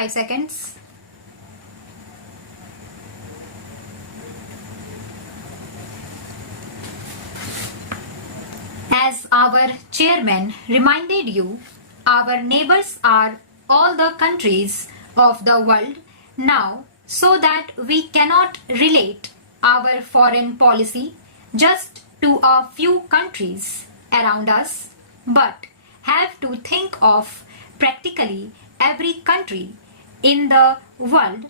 5 seconds. As our chairman reminded you, our neighbors are all the countries of the world now, so that we cannot relate our foreign policy just to a few countries around us, but have to think of practically every country in the world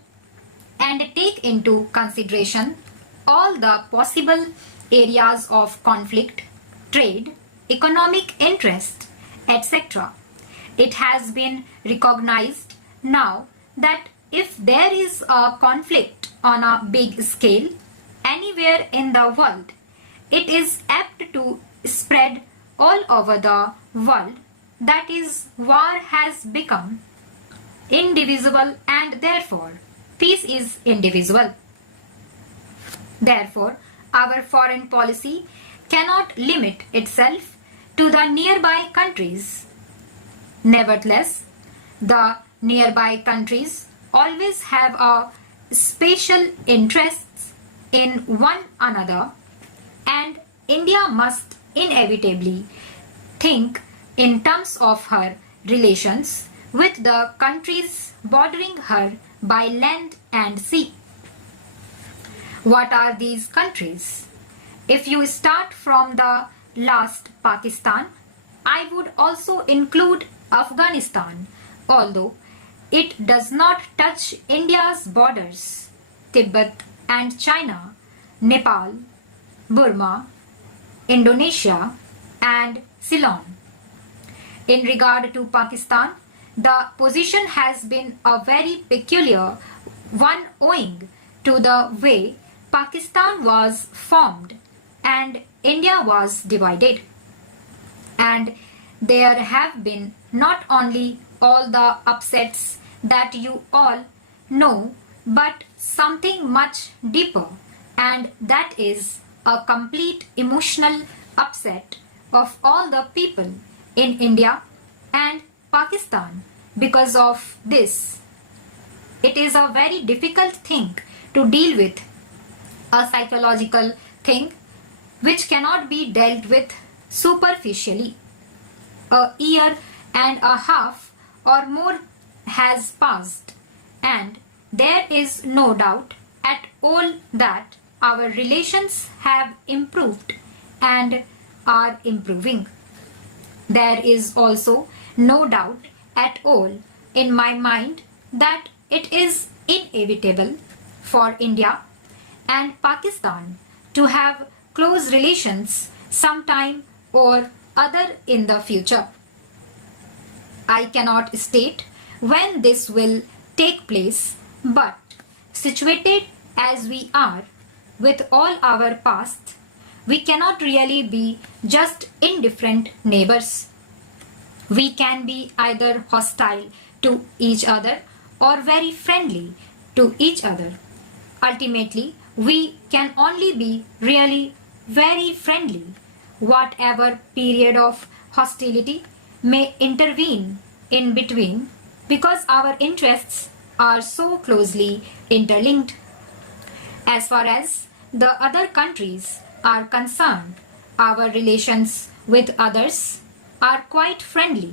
and take into consideration all the possible areas of conflict, trade, economic interest, etc. It has been recognized now that if there is a conflict on a big scale anywhere in the world, it is apt to spread all over the world. That is, war has become indivisible and therefore peace is indivisible. Therefore, our foreign policy cannot limit itself to the nearby countries. Nevertheless, the nearby countries always have a special interests in one another, and India must inevitably think in terms of her relations with the countries bordering her by land and sea. What are these countries? If you start from the last, Pakistan, I would also include Afghanistan, although it does not touch India's borders, Tibet and China, Nepal, Burma, Indonesia and Ceylon. In regard to Pakistan, the position has been a very peculiar one owing to the way Pakistan was formed and India was divided. And there have been not only all the upsets that you all know, but something much deeper, and that is a complete emotional upset of all the people in India and Pakistan because of this. It is a very difficult thing to deal with, a psychological thing which cannot be dealt with superficially. A year and a half or more has passed, and there is no doubt at all that our relations have improved and are improving. There is also no doubt at all in my mind that it is inevitable for India and Pakistan to have close relations sometime or other in the future. I cannot state when this will take place, but situated as we are with all our past, we cannot really be just indifferent neighbors. We can be either hostile to each other or very friendly to each other. Ultimately, we can only be really very friendly, whatever period of hostility may intervene in between, because our interests are so closely interlinked. As far as the other countries are concerned, our relations with others are quite friendly.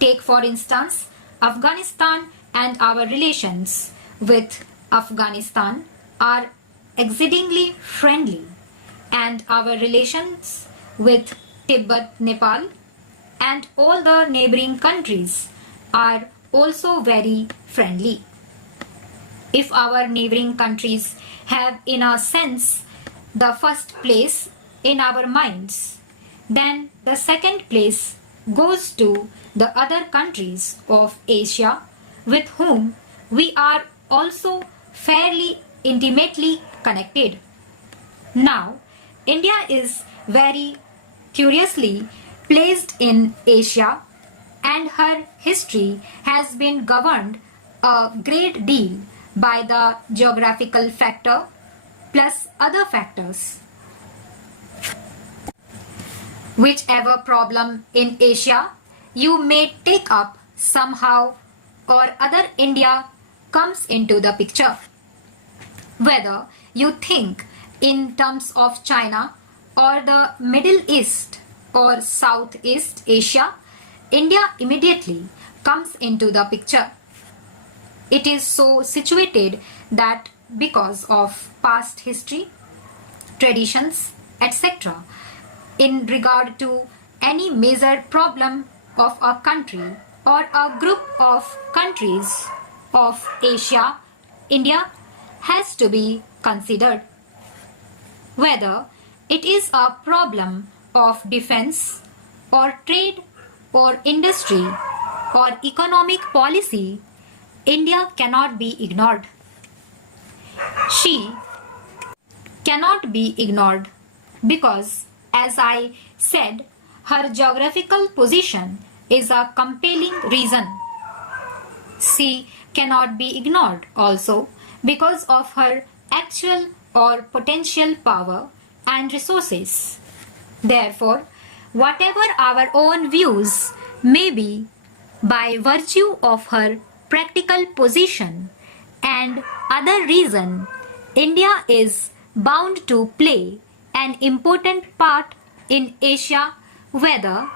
Take for instance Afghanistan, and our relations with Afghanistan are exceedingly friendly, and our relations with Tibet, Nepal and all the neighboring countries are also very friendly. If our neighboring countries have in a sense the first place in our minds, then the second place goes to the other countries of Asia with whom we are also fairly intimately connected. Now, India is very curiously placed in Asia, and her history has been governed a great deal by the geographical factor plus other factors. Whichever problem in Asia you may take up somehow or other India comes into the picture. Whether you think in terms of China or the Middle East or Southeast Asia, India immediately comes into the picture. It is so situated that because of past history, traditions, etc., in regard to any major problem of a country or a group of countries of Asia, India has to be considered. Whether it is a problem of defense or trade or industry or economic policy, India cannot be ignored. She cannot be ignored because, as I said, her geographical position is a compelling reason. She cannot be ignored also because of her actual or potential power and resources. Therefore, whatever our own views may be, by virtue of her practical position and other reason, India is bound to play an important part in Asia, whether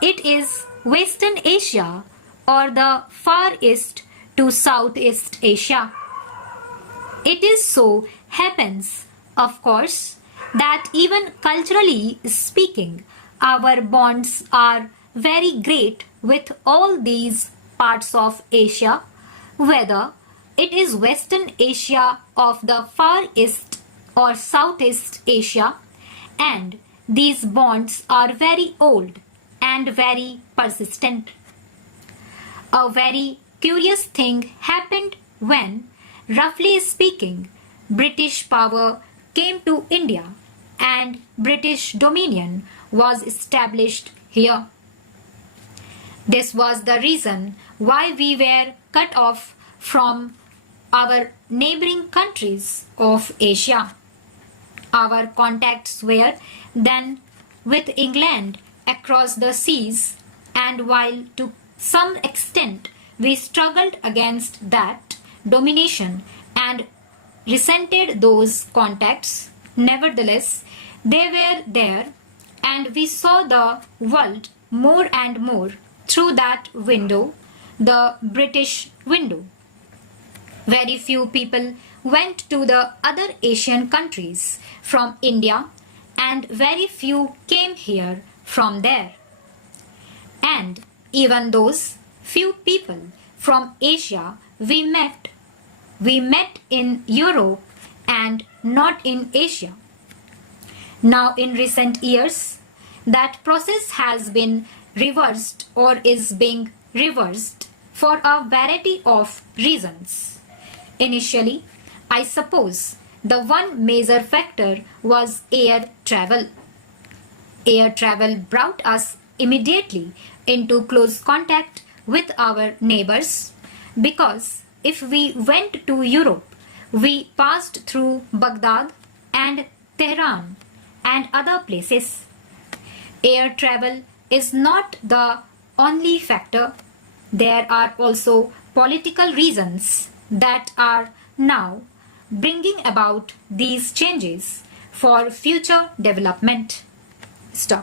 it is Western Asia or the Far East to Southeast Asia. It is so happens, of course, that even culturally speaking, our bonds are very great with all these parts of Asia, whether it is Western Asia of the Far East or Southeast Asia, and these bonds are very old and very persistent. A very curious thing happened when, roughly speaking, British power came to India and British dominion was established here. This was the reason why we were cut off from our neighboring countries of Asia. Our contacts were then with England across the seas, and while to some extent we struggled against that domination and resented those contacts, nevertheless they were there, and we saw the world more and more through that window, the British window. Very few people went to the other Asian countries from India, and very few came here from there. And even those few people from Asia we met in Europe and not in Asia. Now in recent years, that process has been reversed or is being reversed for a variety of reasons. Initially, I suppose the one major factor was air travel. Air travel brought us immediately into close contact with our neighbors, because if we went to Europe, we passed through Baghdad and Tehran and other places. Air travel is not the only factor. There are also political reasons that are now bringing about these changes for future development. Stop.